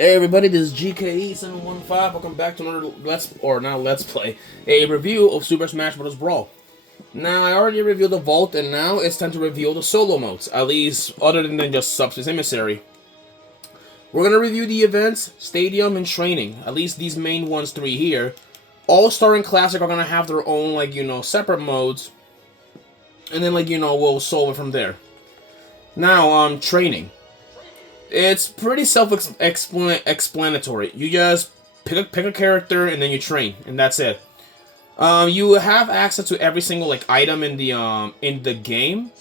Hey everybody, this is GKE715. Welcome back to another Let's Play, a review of Super Smash Bros. Brawl. Now, I already reviewed the Vault, and now it's time to reveal the solo modes, at least other than just Subspace Emissary. We're gonna review the events, Stadium, and Training, at least these main ones three here. All-Star and Classic are gonna have their own, separate modes, and then, we'll solve it from there. Now, Training. It's pretty self-explanatory. You just pick a character and then you train, and that's it. You have access to every single item in the game,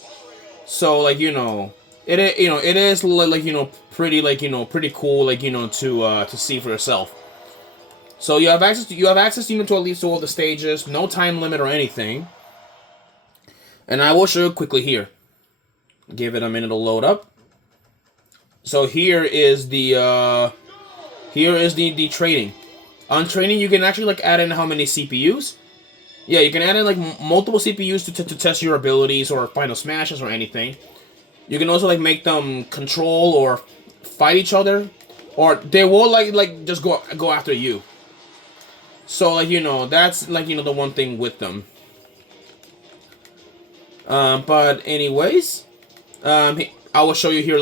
so it is pretty cool to see for yourself. So you have access even to at least all the stages, no time limit or anything. And I will show you quickly here. Give it a minute to load up. So here is the training. On training, you can actually add in how many CPUs. Yeah, you can add in multiple CPUs to test your abilities or final smashes or anything. You can also make them control or fight each other, or they will just go after you. So that's the one thing with them. But anyways, I will show you here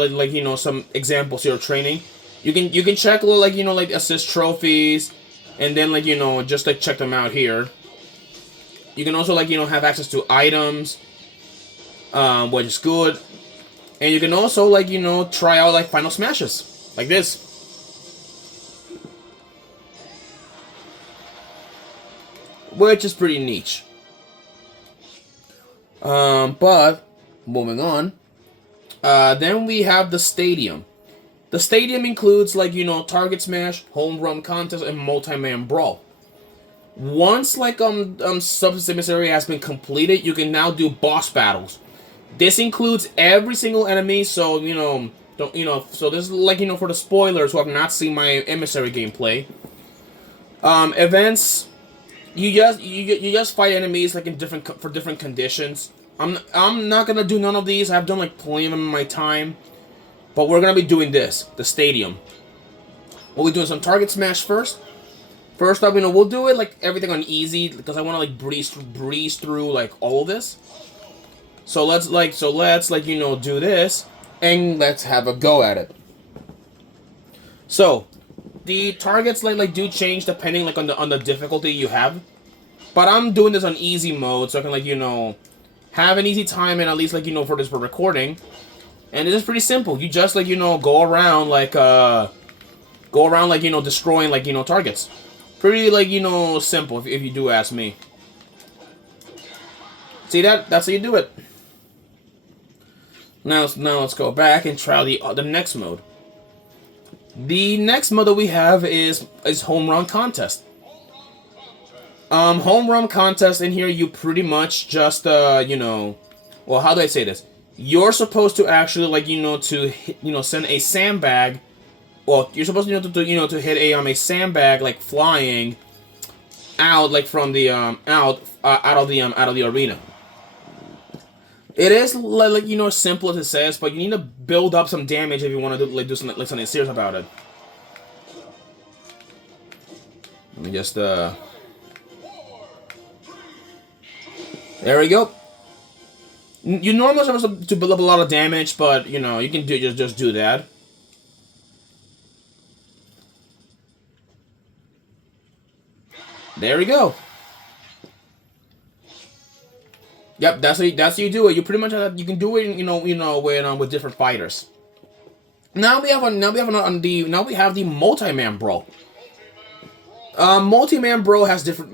some examples here of training. You can check assist trophies, and then just check them out here. You can also have access to items, which is good, and you can also try out final smashes like this. Which is pretty niche. But moving on. Then we have the Stadium. The Stadium includes, Target Smash, Home Run Contest, and Multi-Man Brawl. Once, Subspace Emissary has been completed, you can now do boss battles. This includes every single enemy, so, so this is, for the spoilers who have not seen my Emissary gameplay. Events, you just fight enemies, for different conditions. I'm not gonna do none of these. I've done plenty of them in my time, but we're gonna be doing this, the Stadium. We'll be doing some Target Smash first. First up, we'll do it everything on easy because I want to breeze through all of this. So let's do this and let's have a go at it. So the targets do change depending on the difficulty you have, but I'm doing this on easy mode so I can have an easy time and at least for this for recording. And it is pretty simple. You just go around destroying targets. Pretty simple if you do ask me. See that? That's how you do it. Now let's go back and try the next mode. The next mode that we have is Home Run Contest. Home Run Contest, in here you pretty much just well, how do I say this? You're supposed to actually send a sandbag. Well, you're supposed to hit a sandbag flying out from the out of the arena. It is simple as it says, but you need to build up some damage if you want to do something serious about it. Let me just there we go. You normally are supposed to build up a lot of damage, but you can just do that. There we go. Yep, that's how you do it. You pretty much you can do it with different fighters. Now we have the Multi-Man Brawl. Multi-Man Brawl has different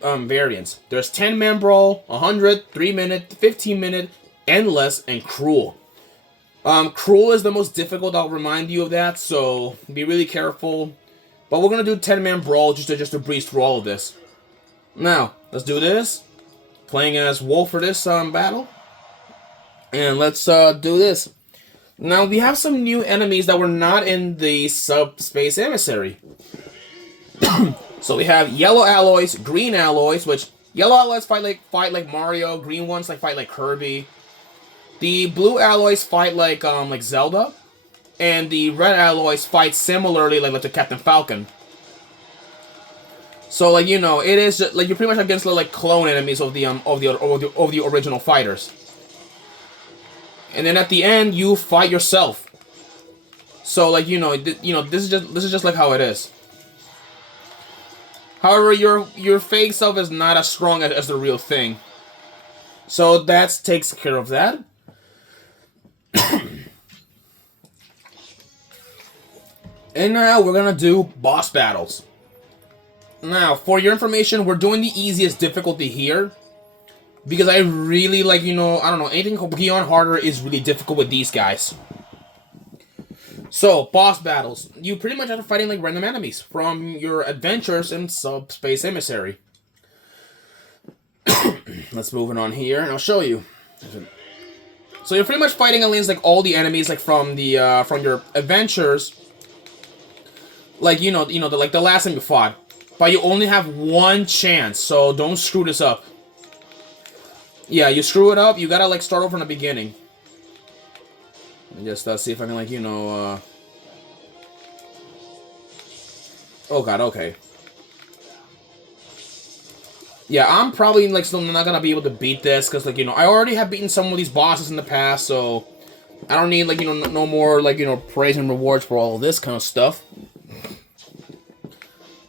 variants. There's 10-man Brawl, 100, 3-minute, 15-minute, Endless, and Cruel. Cruel is the most difficult. I'll remind you of that, so be really careful. But we're gonna do 10-man Brawl just to breeze through all of this. Now let's do this. Playing as Wolf for this battle, and let's do this. Now we have some new enemies that were not in the Subspace Emissary. So we have yellow alloys, green alloys, which yellow alloys fight like Mario, green ones fight like Kirby. The blue alloys fight like Zelda, and the red alloys fight similarly like the Captain Falcon. So like, you know, it is just, like, you're pretty much against like clone enemies of the original fighters. And then at the end you fight yourself. So like, you know, this is just like how it is. However, your fake self is not as strong as the real thing. So that takes care of that. And now we're gonna do boss battles. Now, for your information, we're doing the easiest difficulty here. Because I really, like, you know, I don't know, anything beyond harder is really difficult with these guys. So, boss battles. You pretty much are fighting like random enemies from your adventures in Subspace Emissary. Let's move it on here, and I'll show you. So you're pretty much fighting against like all the enemies like from your adventures. Like, you know, the last time you fought. But you only have one chance, so don't screw this up. Yeah, you screw it up, you gotta like start over from the beginning. Let me just see if I can, like, you know, Oh god, okay. Yeah, I'm probably like still not gonna be able to beat this, because, like, you know, I already have beaten some of these bosses in the past, so I don't need, like, you know, no more, like, you know, praise and rewards for all of this kind of stuff.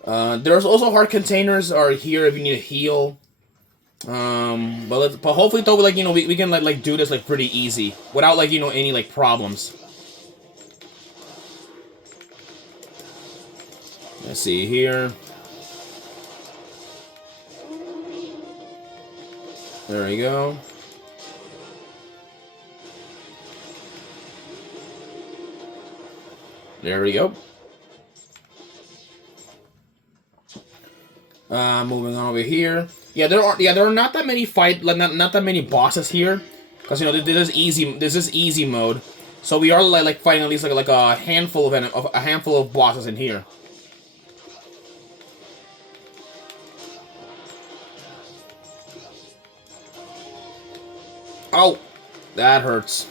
There's also heart containers are here if you need a heal. But hopefully though, like, you know, we can like do this like pretty easy without, like, you know, any like problems. Let's see here. There we go. There we go. Moving on over here. Yeah, there are not that many not that many bosses here, because, you know, this is easy mode, so we are like fighting at least like a handful of bosses in here. Oh, that hurts.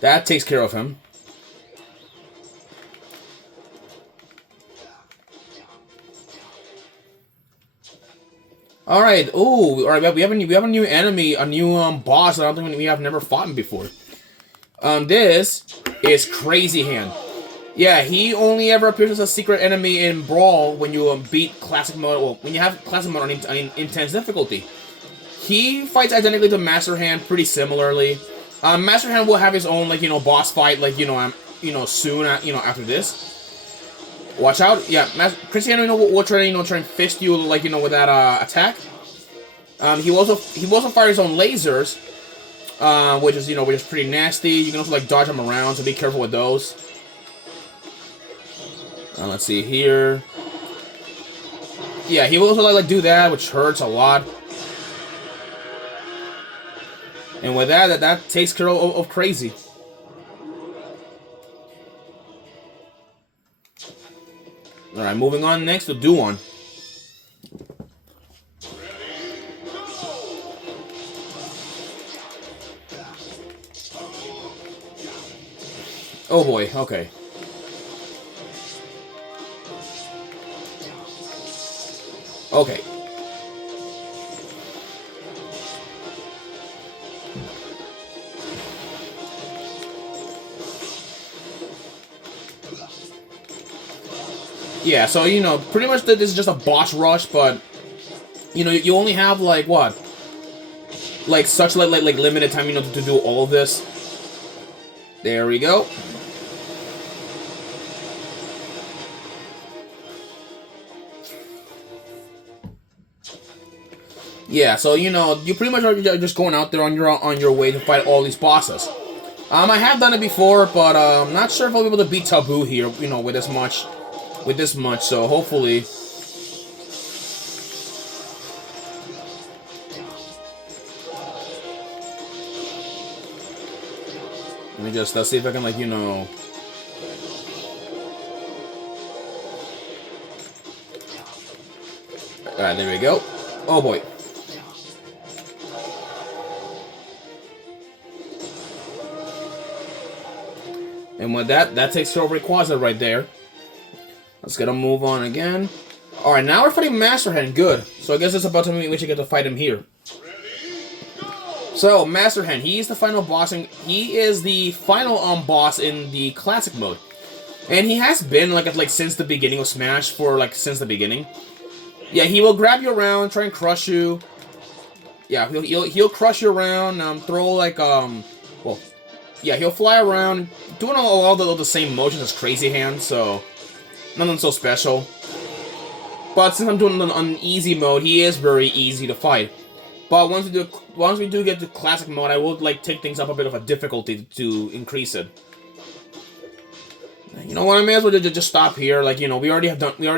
That takes care of him. Alright, ooh, alright, we have a new enemy, a new boss that I don't think we have never fought him before. This is Crazy Hand. Yeah, he only ever appears as a secret enemy in Brawl when you beat Classic Mode, well, when you have Classic Mode on Intense Difficulty. He fights identically to Master Hand, pretty similarly. Master Hand will have his own, like, you know, boss fight, like, you know, soon, after this. Watch out! Yeah, Cristiano, you know, will try and fist you, like, you know, with that attack. He will also fire his own lasers, which is pretty nasty. You can also like dodge them around, so be careful with those. Let's see here. Yeah, he will also like do that, which hurts a lot. And with that takes care of Crazy. Alright, moving on next to Duon. Oh boy, okay. Okay. Yeah, so, you know, pretty much this is just a boss rush, but, you know, you only have, like, what? Like, such, like limited time, you know, to do all of this. There we go. Yeah, so, you know, you pretty much are just going out there on your way to fight all these bosses. I have done it before, but I'm not sure if I'll be able to beat Taboo here, you know, with this much, so hopefully. Let me just see if I can, like, you know. Alright, there we go. Oh boy. And with that takes care of Rayquaza right there. Let's get a move on again. Alright, now we're fighting Master Hand. Good. So I guess it's about time we should get to fight him here. So, Master Hand, he is the final boss, and he is the final boss in the classic mode. And he has been like since the beginning of Smash, since the beginning. Yeah, he will grab you around, try and crush you. Yeah, he'll crush you around, throw well, yeah, he'll fly around, doing all the same motions as Crazy Hand, so nothing so special. But since I'm doing it on easy mode, he is very easy to fight. But once we do get to classic mode, I will take things up a bit of a difficulty to increase it. You know what? I may as well just stop here. We already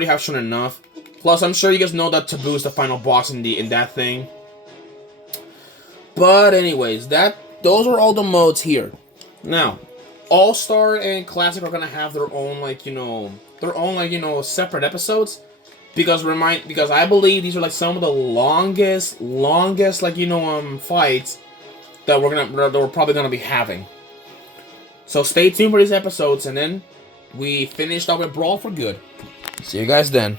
have shown enough. Plus, I'm sure you guys know that Taboo is the final boss in that thing. But anyways, those are all the modes here. Now, All-Star and Classic are gonna have their own separate episodes. Because I believe these are some of the longest fights that we're probably gonna be having. So stay tuned for these episodes, and then we finished up with Brawl for good. See you guys then.